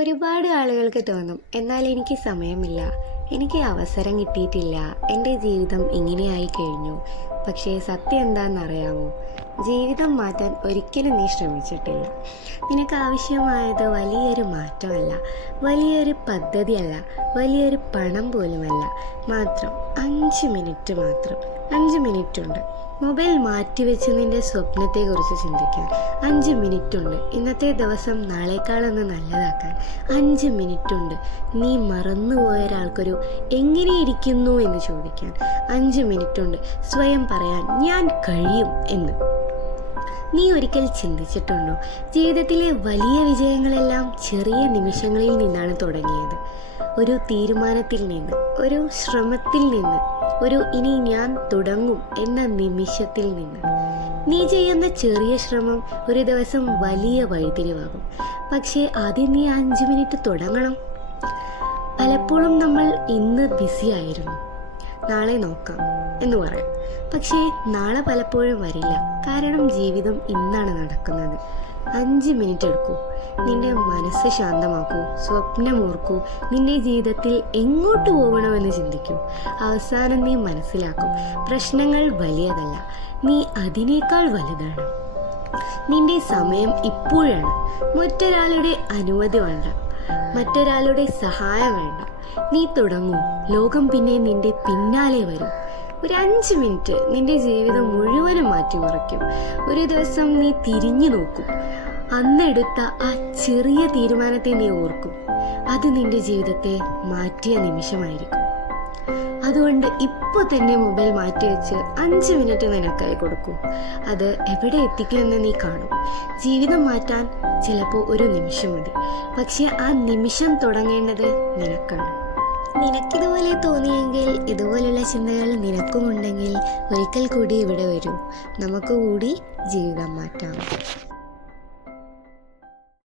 ഒരുപാട് ആളുകൾക്ക് തോന്നും, എന്നാൽ എനിക്ക് സമയമില്ല, എനിക്ക് അവസരം കിട്ടിയിട്ടില്ല, എൻ്റെ ജീവിതം ഇങ്ങനെയായി കഴിഞ്ഞു. പക്ഷേ സത്യം എന്താണെന്നറിയാമോ? ജീവിതം മാറ്റാൻ ഒരിക്കലും നീ ശ്രമിച്ചിട്ടില്ല. നിനക്ക് ആവശ്യമായത് വലിയൊരു മാറ്റമല്ല, വലിയൊരു പദ്ധതിയല്ല, വലിയൊരു പണം പോലുമല്ല. മാത്രം 5 മിനിറ്റ് മാത്രം. 5 മിനിറ്റുണ്ട്. മൊബൈൽ മാറ്റിവെച്ച് നിൻ്റെ സ്വപ്നത്തെക്കുറിച്ച് ചിന്തിക്കാൻ 5 മിനിറ്റുണ്ട്. ഇന്നത്തെ ദിവസം നാളേക്കാളൊന്ന് നല്ലതാക്കാൻ 5 മിനിറ്റുണ്ട്. നീ മറന്നുപോയ ഒരാൾക്കൊരു എങ്ങനെയിരിക്കുന്നു എന്ന് ചോദിക്കാൻ 5 മിനിറ്റുണ്ട്. സ്വയം പറയാൻ ഞാൻ കഴിയും എന്ന്. നീ ഒരിക്കൽ ചിന്തിച്ചിട്ടുണ്ടോ, ജീവിതത്തിലെ വലിയ വിജയങ്ങളെല്ലാം ചെറിയ നിമിഷങ്ങളിൽ നിന്നാണ് തുടങ്ങിയത്. ഒരു തീരുമാനത്തിൽ നിന്ന്, ഒരു ശ്രമത്തിൽ നിന്ന്, ഒരു ഇനി ഞാൻ തുടങ്ങും എന്ന നിമിഷത്തിൽ നിന്ന്. നീ ചെയ്യുന്ന ചെറിയ ശ്രമം ഒരു ദിവസം വലിയ വഴിത്തിരിവാകും. പക്ഷേ ആദ്യം നീ 5 മിനിറ്റ് തുടങ്ങണം. പലപ്പോഴും നമ്മൾ ഇന്ന് ബിസി ആയിരുന്നു, നാളെ നോക്കാം എന്ന് പറയാം. പക്ഷേ നാളെ പലപ്പോഴും വരില്ല. കാരണം ജീവിതം ഇന്നാണ് നടക്കുന്നത്. 5 മിനിറ്റ് എടുക്കൂ. നിന്റെ മനസ്സ് ശാന്തമാക്കൂ, സ്വപ്നമോർക്കൂ, നിന്റെ ജീവിതത്തിൽ എങ്ങോട്ട് പോകണമെന്ന് ചിന്തിക്കൂ. അവസാനം നീ മനസ്സിലാക്കും, പ്രശ്നങ്ങൾ വലിയതല്ല, നീ അതിനേക്കാൾ വലുതാണ്. നിന്റെ സമയം ഇപ്പോഴാണ്. മറ്റൊരാളുടെ അനുമതി വേണ്ട, മറ്റൊരാളുടെ സഹായം വേണ്ട. നീ തുടങ്ങൂ, ലോകം പിന്നെ നിന്റെ പിന്നാലെ വരും. ഒരു 5 മിനിറ്റ് നിന്റെ ജീവിതം മുഴുവനും മാറ്റിമറിക്കും. ഒരു ദിവസം നീ തിരിഞ്ഞു നോക്കും, അന്നെടുത്ത ആ ചെറിയ തീരുമാനത്തെ നീ ഓർക്കും. അത് നിന്റെ ജീവിതത്തെ മാറ്റിയ നിമിഷമായിരിക്കും. അതുകൊണ്ട് ഇപ്പോൾ തന്നെ മൊബൈൽ മാറ്റിവെച്ച് 5 മിനിറ്റ് നിനക്കായി കൊടുക്കൂ. അത് എവിടെ എത്തിക്കുമെന്ന് നീ കാണും. ജീവിതം മാറ്റാൻ ചിലപ്പോൾ ഒരു നിമിഷം മതി, പക്ഷെ ആ നിമിഷം തുടങ്ങേണ്ടത് നിനക്കാണ്. നിനക്കിതുപോലെ തോന്നിയെങ്കിൽ, ഇതുപോലുള്ള ചിന്തകൾ നിനക്കുമുണ്ടെങ്കിൽ ഒരിക്കൽ കൂടി ഇവിടെ വരൂ. നമുക്ക് കൂടി ജീവിതം മാറ്റാം.